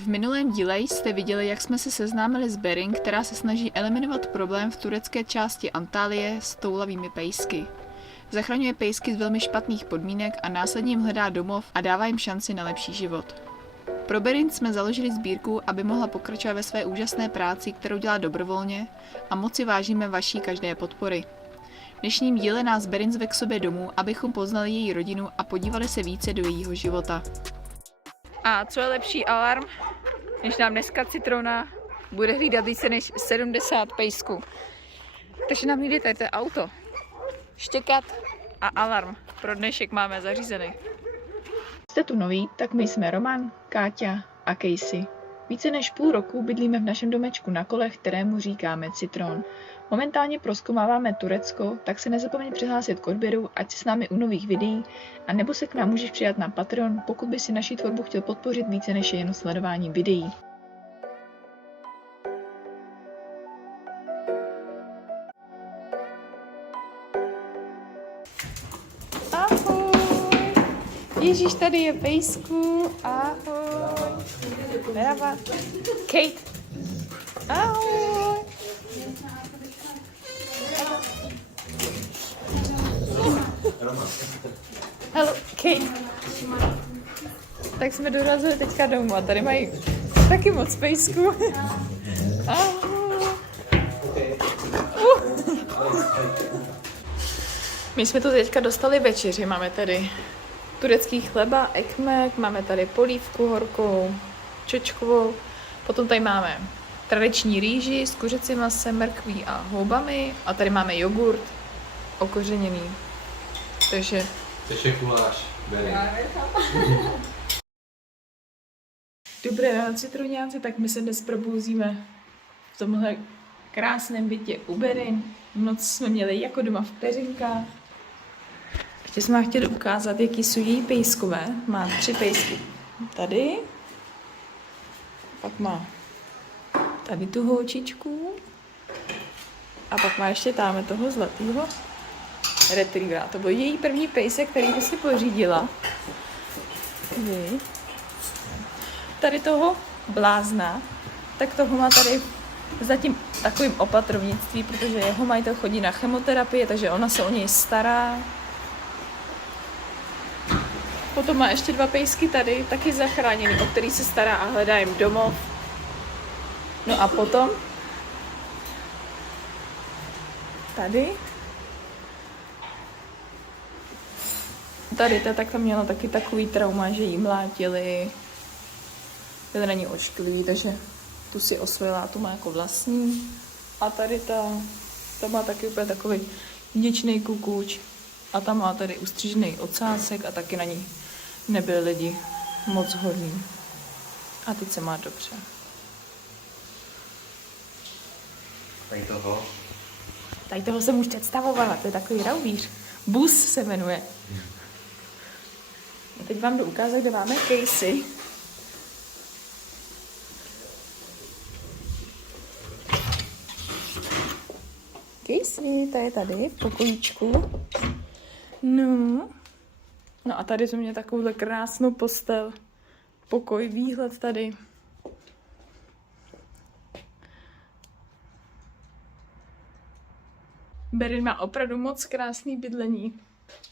V minulém díle jste viděli, jak jsme se seznámili s Berin, která se snaží eliminovat problém v turecké části Antálie s toulavými pejsky. Zachraňuje pejsky z velmi špatných podmínek a následně jim hledá domov a dává jim šanci na lepší život. Pro Berin jsme založili sbírku, aby mohla pokračovat ve své úžasné práci, kterou dělá dobrovolně, a moc si vážíme vaší každé podpory. V dnešním díle nás Berin zve k sobě domů, abychom poznali její rodinu a podívali se více do jejího života. A co je lepší alarm, než nám dneska Citrona bude hlídat více než 70 pejsků. Takže nám jde tady to auto. Štěkat a alarm. Pro dnešek máme zařízený. Jste tu noví, tak my jsme Roman, Káťa a Casey. Více než půl roku bydlíme v našem domečku na kolech, kterému říkáme Citron. Momentálně prozkoumáváme Turecko, tak se nezapomeň přihlásit k odběru, ať si s námi u nových videí, a nebo se k nám můžeš přidat na Patreon, pokud by si naši tvorbu chtěl podpořit více než jen sledování videí. Ahoj! Ježíš, tady je pejsku. Ahoj! Merhaba. Kate. Ahoj! Hello, Kate. Tak jsme dorazili teďka domů a tady mají taky moc pejsků. My jsme tu teďka dostali večeři, máme tady turecký chleba, ekmek, máme tady polívku horkou, čočkovou, potom tady máme tradiční rýži s kuřecím masem, mrkví a houbami a tady máme jogurt okořeněný. Takže kuláš, Berin. Dobré ráno, citroňáci, tak my se dnes probouzíme v tomhle krásném bytě u Berin. Noc jsme měli jako doma v peřinkách. Ještě jsme vám chtěli ukázat, jaký jsou její pejskové. Má 3 pejsky tady. Pak má tady tu holčičku. A pak má ještě táme toho zlatého retrievera. To byl její první pejsek, který by si pořídila. Tady toho blázna, tak toho má tady zatím takovým opatrovnictví, protože jeho majitel chodí na chemoterapii, takže ona se o něj stará. Potom má ještě 2 pejsky tady, taky zachráněný, o který se stará a hledá jim domov. No a potom tady ta tak tam měla taky takový trauma, že jí mlátili, byly na ní ošklivý, takže tu si osvojila, tu má jako vlastní. A tady ta má taky úplně takový vděčný kukuč. A ta má tady ustřižený ocásek a taky na ní nebyli lidi moc hodní. A teď se má dobře. Tady toho jsem už představovala, to je takový raubíř. Bus se jmenuje. A teď vám jdu ukázat, kde máme Casey. Casey, ta je tady v pokojíčku. No a tady jsme měli takovouhle krásnou postel. Pokoj, výhled tady. Berin má opravdu moc krásný bydlení.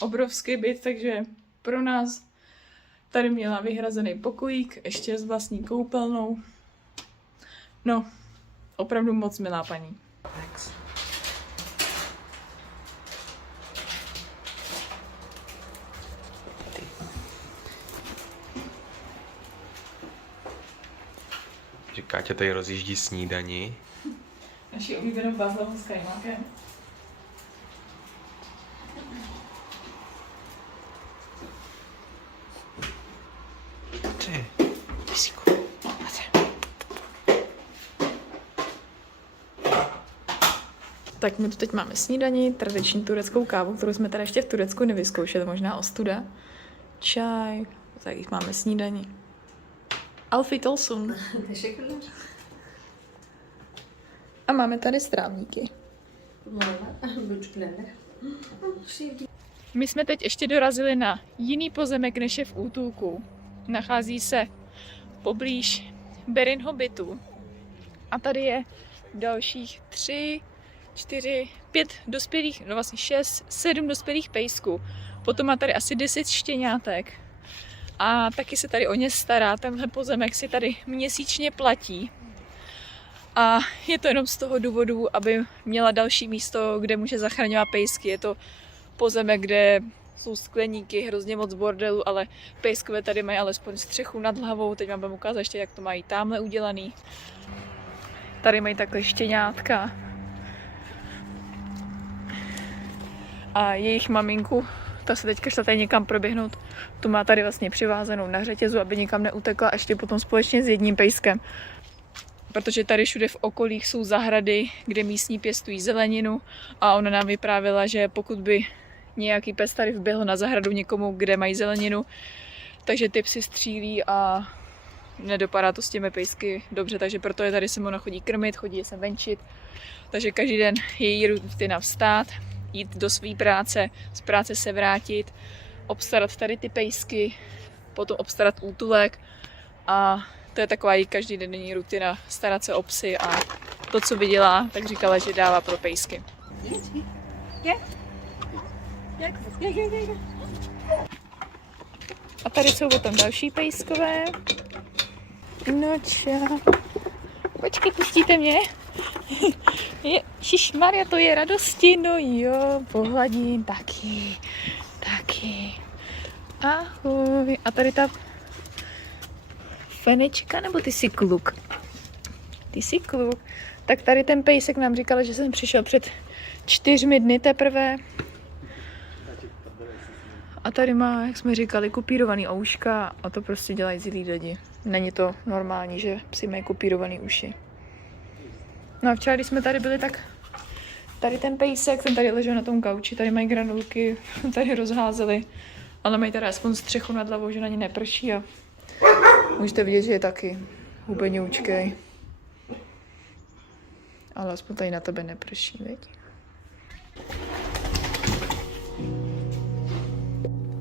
Obrovský byt, takže pro nás tady měla vyhrazený pokojík, ještě s vlastní koupelnou. No, opravdu moc milá paní. Thanks. Káťa tady rozjíždí snídani. Naši oblíbenou bazlavou s kajmákem. Tak my tu teď máme snídani, tradiční tureckou kávu, kterou jsme tady ještě v Turecku nevyzkoušeli, možná ostuda. Čaj, tak jich máme snídani. Afiyet olsun. A máme tady strávníky. My jsme teď ještě dorazili na jiný pozemek, než je v útulku. Nachází se poblíž Berinho bytu. A tady je dalších 3, 4, 5 dospělých, no vlastně 6, 7 dospělých pejsků. Potom má tady asi 10 štěňátek. A taky se tady o ně stará. Tenhle pozemek si tady měsíčně platí. A je to jenom z toho důvodu, aby měla další místo, kde může zachraňovat pejsky. Je to pozemek, kde jsou skleníky, hrozně moc bordelu, ale pejskové tady mají alespoň střechu nad hlavou. Teď vám budeme ukázat ještě, jak to mají tamhle udělaný. Tady mají takhle štěňátka. A jejich maminku, ta se teďka šla tady někam proběhnout, tu má tady vlastně přivázanou na řetězu, aby nikam neutekla, ještě potom společně s jedním pejskem. Protože tady všude v okolích jsou zahrady, kde místní pěstují zeleninu a ona nám vyprávěla, že pokud by nějaký pes tady vběhl na zahradu někomu, kde mají zeleninu, takže ty psy střílí a nedopadá to s těmi pejsky dobře, takže proto je tady Simona chodí krmit, chodí je sem venčit. Takže každý den je její rutina vstát, jít do své práce, z práce se vrátit, obstarat tady ty pejsky, potom obstarat útulek a to je taková její každodenní rutina, starat se o psy a to, co vydělá, tak říkala, že dává pro pejsky. A tady jsou potom další pejskové. No čau. Počkej, pustíte mě? Šišmarja, to je radosti, no jo, pohladím, taky. Ahoj. A tady ta Fenečka, nebo ty jsi kluk? Ty jsi kluk. Tak tady ten pejsek nám říkal, že jsem přišel před 4 dny teprve. A tady má, jak jsme říkali, kupírovaný ouška a to prostě dělají zlí lidi. Není to normální, že psi mají kupírovaný uši. No a včera, když jsme tady byli, tak tady ten pejsek, ten tady ležel na tom gauči, tady mají granulky, tady rozházeli, ale mají tady aspoň střechu nad hlavou, že na ně neprší a můžete vidět, že je taky hubeňoučkej. Ale aspoň tady na tebe neprší, viď?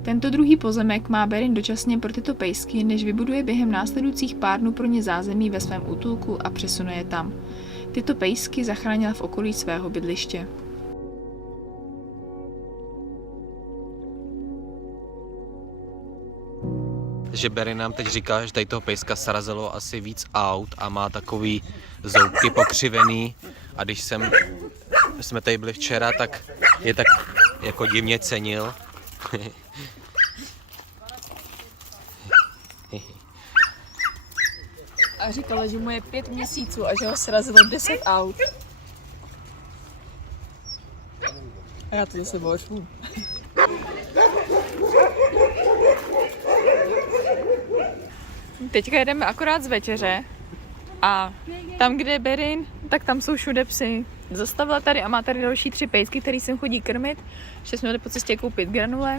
Tento druhý pozemek má Berin dočasně pro tyto pejsky, než vybuduje během následujících pár dnů pro ně zázemí ve svém útulku a přesune je tam. Tyto pejsky zachránila v okolí svého bydliště. Že Berin nám teď říká, že tady toho pejska srazilo asi víc aut a má takový zoubky pokřivený a když jsme tady byli včera, tak je tak jako divně cenil. A říkala, že mu je 5 měsíců a že ho srazilo 10 aut. A já to zase božu. Teďka jedeme akorát z večeře a tam, kde je Berin, tak tam jsou všude psy. Zastavila tady a má tady další 3 pejsky, který sem chodí krmit. Ještě jsme jeli po cestě koupit granule.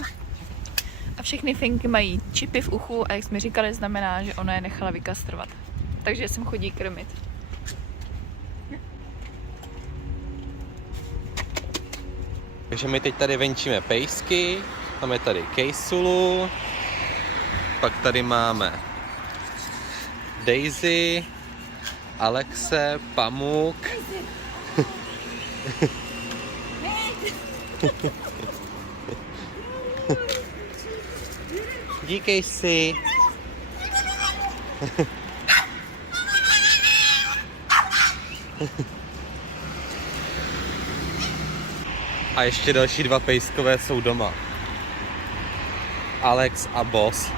A všechny finky mají čipy v uchu a jak jsme říkali, znamená, že ona je nechala vykastrovat. Takže sem chodí krmit. Takže my teď tady venčíme pejsky, máme tady Kejsulu, pak tady máme Daisy, Alexe, Pamuk. Díkej si. A ještě další 2 pejskové jsou doma. Alex a Boss.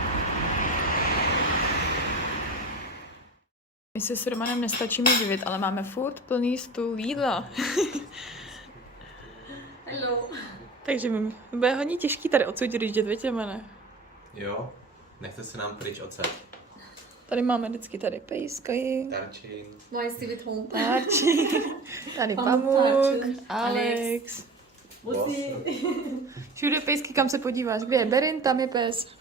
My se s Romanem nestačíme divit, ale máme furt plný stůl jídla. Hello. Takže mi bude hodně těžký tady odsud, když jde větěme, ne? Jo, nechte se nám pryč ocet. Tady máme vždycky tady pejsky. Tarčin. No, I see it home. Tarčí. Tady Pamuk, Pamuk, Tarčin, Alex. Busy. Všude pejsky, kam se podíváš. Kde je Berin, tam je pes.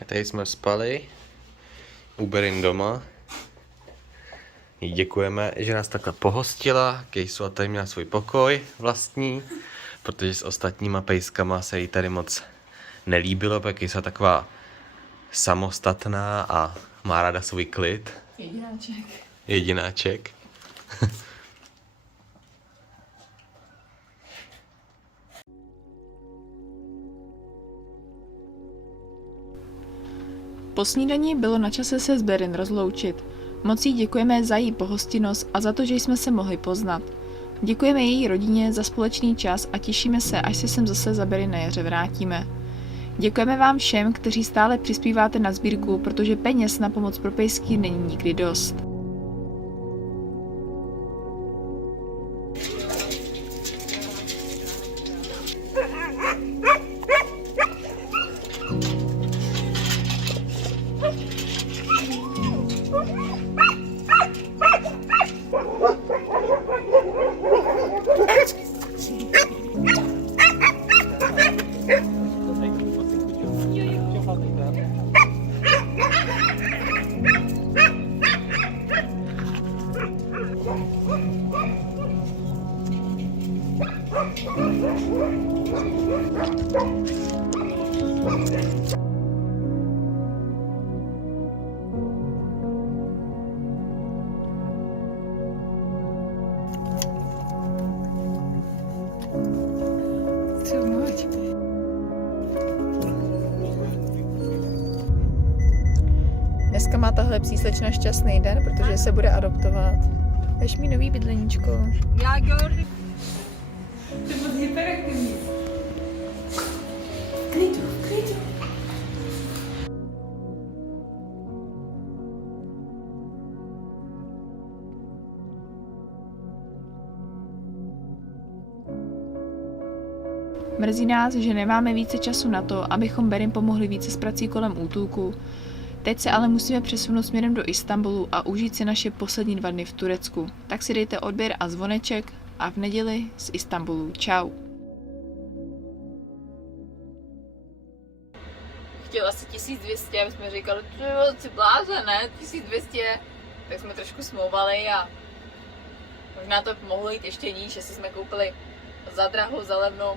A tady jsme spali. U Berin doma. Jí děkujeme, že nás takhle pohostila. Kejsu a tady měla svůj pokoj vlastní, protože s ostatníma pejskama se jí tady moc nelíbilo, protože Kejsa taková samostatná a má ráda svůj klid. Jedináček. Po snídani bylo na čase se s Berin rozloučit. Moc jí děkujeme za její pohostinnost a za to, že jsme se mohli poznat. Děkujeme její rodině za společný čas a těšíme se, až se sem zase za Berin na jaře vrátíme. Děkujeme vám všem, kteří stále přispíváte na sbírku, protože peněz na pomoc pro pejsky není nikdy dost. Dneska má tahle psí slečna šťastný den, protože se bude adoptovat. Veš mi nový bydleníčko. Já Georgi. Ty moc hyperaktivní. Klidu. Mrzí nás, že nemáme více času na to, abychom Berin pomohli více s prací kolem útulku. Teď se ale musíme přesunout směrem do Istanbulu a užít si naše poslední 2 dny v Turecku. Tak si dejte odběr a zvoneček a v neděli z Istanbulu. Čau. Chtěl asi 1200, my jsme říkali, že jsi blázen, ne? 1200. Tak jsme trošku smlouvali a možná to mohlo jít ještě níž, že jsme koupili za draho, za levnou.